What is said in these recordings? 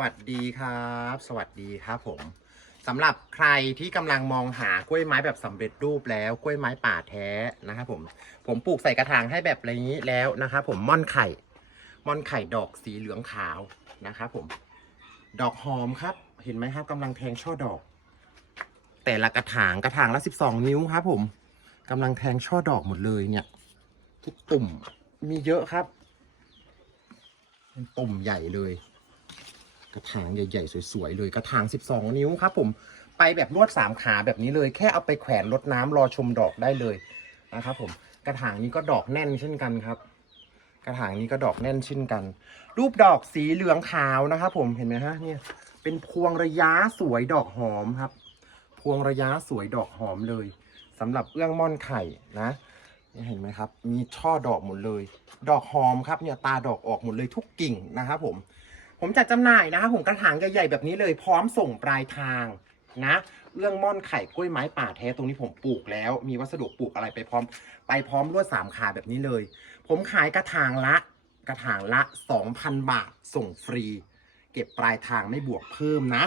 สวัสดีครับ สวัสดีครับผมสำหรับใครที่กำลังมองหากล้วยไม้แบบสำเร็จรูปแล้วกล้วยไม้ป่าแท้นะครับผมผมปลูกใส่กระถางให้แบบไรนี้แล้วนะครับผมม่อนไข่ม่อนไข่ดอกสีเหลืองขาวนะครับผมดอกหอมครับ เห็นไหมครับกำลังแทงช่อดอก แต่ละกระถางกระถางละ12นิ้วครับผมกำลังแทงช่อดอกหมดเลยเนี่ย ทุกตุ่มมีเยอะครับเป็นตุ่มใหญ่เลย ระถางใหญ่ๆ สวยๆ เลยกระถาง 12 นิ้วครับผมไปแบบลวดสามขาแบบนี้เลยแค่เอาไปแขวนรดน้ำรอชมดอกได้เลยนะครับผมกระถางนี้ก็ดอกแน่นเช่นกันครับ กระถางนี้ก็ดอกแน่นเช่นกัน รูปดอกสีเหลืองขาวนะครับผมเห็นไหมฮะเนี่ยเป็นพวงระยะสวยดอกหอมครับ พวงระยะสวยดอกหอมเลยสำหรับเอื้องม่อนไข่นะเนี่ยเห็นไหมครับ มีช่อดอกหมดเลย ดอกหอมครับเนี่ยตาดอกออกหมดเลยทุกกิ่งนะครับผม ผมจัดจำหน่ายนะครับผมกระถางใหญ่ๆแบบนี้เลยพร้อมส่งปลายทางนะ เรื่องม่อนไข่กล้วยไม้ป่าแท้ตรงนี้ผมปลูกแล้ว มีวัสดุปลูกอะไรไปพร้อม ไปพร้อมลวดสามขาแบบนี้เลย ผมขายกระถางละ กระถางละ 2,000 บาท ส่งฟรี เก็บปลายทางไม่บวกเพิ่มนะ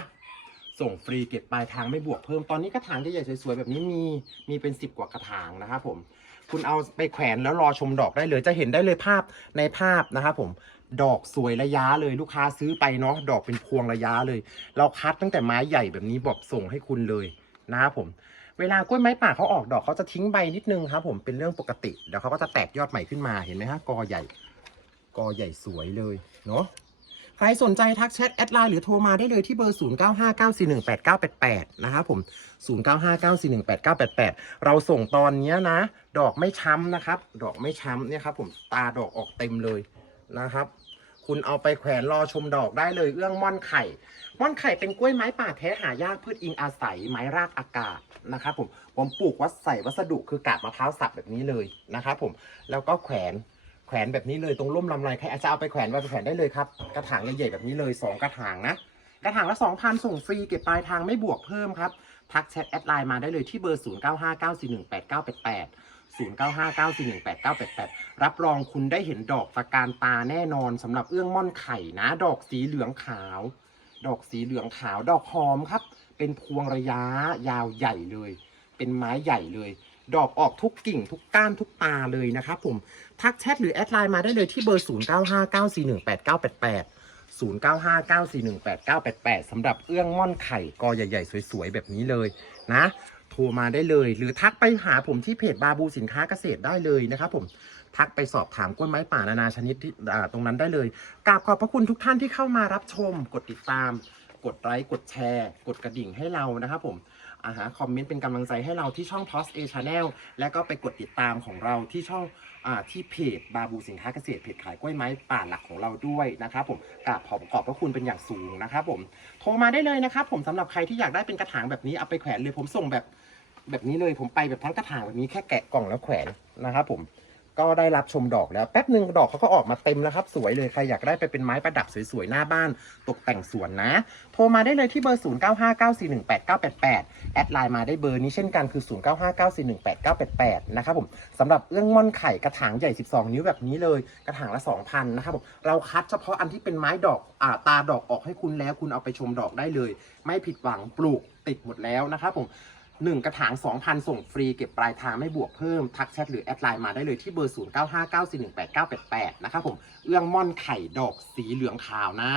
ส่งฟรีเก็บปลายทางไม่บวกเพิ่มตอนนี้กระถางใหญ่ๆสวยๆแบบนี้มีมีเป็น 10 กว่ากระถางนะครับผมคุณเอาไปแขวนแล้วรอชมดอกได้เลย จะเห็นได้เลยภาพในภาพนะครับผม ดอกสวยระยะเลยลูกค้าซื้อไปเนาะดอกเป็นพวงระยะเลย เราคัดตั้งแต่ไม้ใหญ่แบบนี้บอกส่งให้คุณเลยนะครับผมเวลากล้วยไม้ป่าเขาออกดอกเขาจะทิ้งใบนิดนึงครับผมเป็นเรื่องปกติเดี๋ยวเขาก็จะแตกยอดใหม่ขึ้นมาเห็นไหมฮะกอใหญ่ กอใหญ่สวยเลยเนาะใครสนใจทักแชทแอดไลน์หรือโทรมาได้เลยที่เบอร์ 0959418988 นะครับผม 0959418988 เราส่งตอนนี้นะ ดอกไม่ช้ำนะครับ ดอกไม่ช้ำเนี่ยครับผมตาดอกออกเต็มเลย นะครับ คุณเอาไปแขวนรอชมดอกได้เลยเอื้องม่อนไข่ ม่อนไข่เป็นกล้วยไม้ป่าแท้หายากพืชอิงอาศัยไม้รากอากาศนะครับผมผมปลูกวัดใส่วัสดุคือกาบมะพร้าวสับแบบนี้เลยนะครับผมแล้วก็แขวนแขวนแบบนี้เลยตรงร่มลำไรใครอาจจะเอาไปแขวนไว้ไปแขวนได้เลยครับกระถางใหญ่ๆแบบนี้เลยสองกระถางนะกระถางละ 2,000 ส่งฟรี เก็บปลายทางไม่บวกเพิ่มครับ ทักแชทแอดไลน์มาได้เลยที่เบอร์ 0959418988 0959418988 รับรองคุณได้เห็นดอกตะการตาแน่นอนสำหรับเอื้องม่อนไข่นะ ดอกสีเหลืองขาว ดอกสีเหลืองขาว ดอกหอมครับ เป็นพวงระยะยาวใหญ่เลย เป็นไม้ใหญ่เลย ดอกออกทุกกิ่งทุกก้านทุกตาเลยนะครับผม ทักแชทหรือแอดไลน์มาได้เลยที่เบอร์ 0959418988 0959418988สำหรับเอื้องม่อนไข่กอใหญ่ ๆ สวย ๆ แบบนี้เลยนะ โทรมาได้เลย หรือทักไปหาผมที่เพจบาบูสินค้าเกษตรได้เลยนะครับผมทักไปสอบถามกล้วยไม้ป่านานาชนิดที่ตรงนั้นได้เลยกราบขอบพระคุณทุกท่านที่เข้ามารับชม กดติดตาม กดไลค์กดแชร์ กดกระดิ่งให้เรานะครับผม อาหาคอมเมนต์เป็นกำลังใจให้เราที่ช่อง Toss A Channel และก็ไปกดติดตามของเราที่ช่องอ่าที่เพจบาบูสินค้าเกษตรเพจขายกล้วยไม้ป่าหลักของเราด้วยนะครับผมกราบขอบขอบพระคุณเป็นอย่างสูงนะครับผมโทรมาได้เลยนะครับผมสำหรับใครที่อยากได้เป็นกระถางแบบนี้เอาไปแขวนเลยผมส่งแบบแบบนี้เลยผมไปแบบทั้งกระถางแบบนี้แค่แกะกล่องแล้วแขวนนะครับผม ก็ได้รับชมดอกแล้วแป๊บหนึ่งดอกเขาก็ออกมาเต็มแล้วครับ สวยเลย ใครอยากได้ไปเป็นไม้ประดับสวยๆ หน้าบ้านตกแต่งสวนนะ โทรมาได้เลยที่เบอร์ 0959418988 แอดไลน์มาได้เบอร์นี้เช่นกันคือ 0959418988 นะครับผมสำหรับเอื้องม่อนไข่กระถางใหญ่ 12 นิ้วแบบนี้เลย กระถางละ 2,000 นะครับผมเราคัดเฉพาะอันที่เป็นไม้ดอกอ่าตาดอกออกให้คุณแล้วคุณเอาไปชมดอกได้เลย ไม่ผิดหวังปลูกติดหมดแล้วนะครับผม หนึ่งกระถาง 2,000 ส่งฟรีเก็บปลายทางไม่บวกเพิ่ม ทักแชทหรือแอดไลน์มาได้เลยที่เบอร์ 0959418988 นะครับผมเอื้องม่อนไข่ดอกสีเหลืองขาวนะ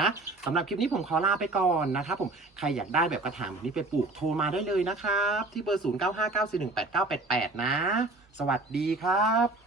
สำหรับคลิปนี้ผมขอลาไปก่อนนะครับผมใครอยากได้แบบกระถางแบบนี้ไปปลูกโทรมาได้เลยนะครับ ที่เบอร์ 0959418988 นะ สวัสดีครับ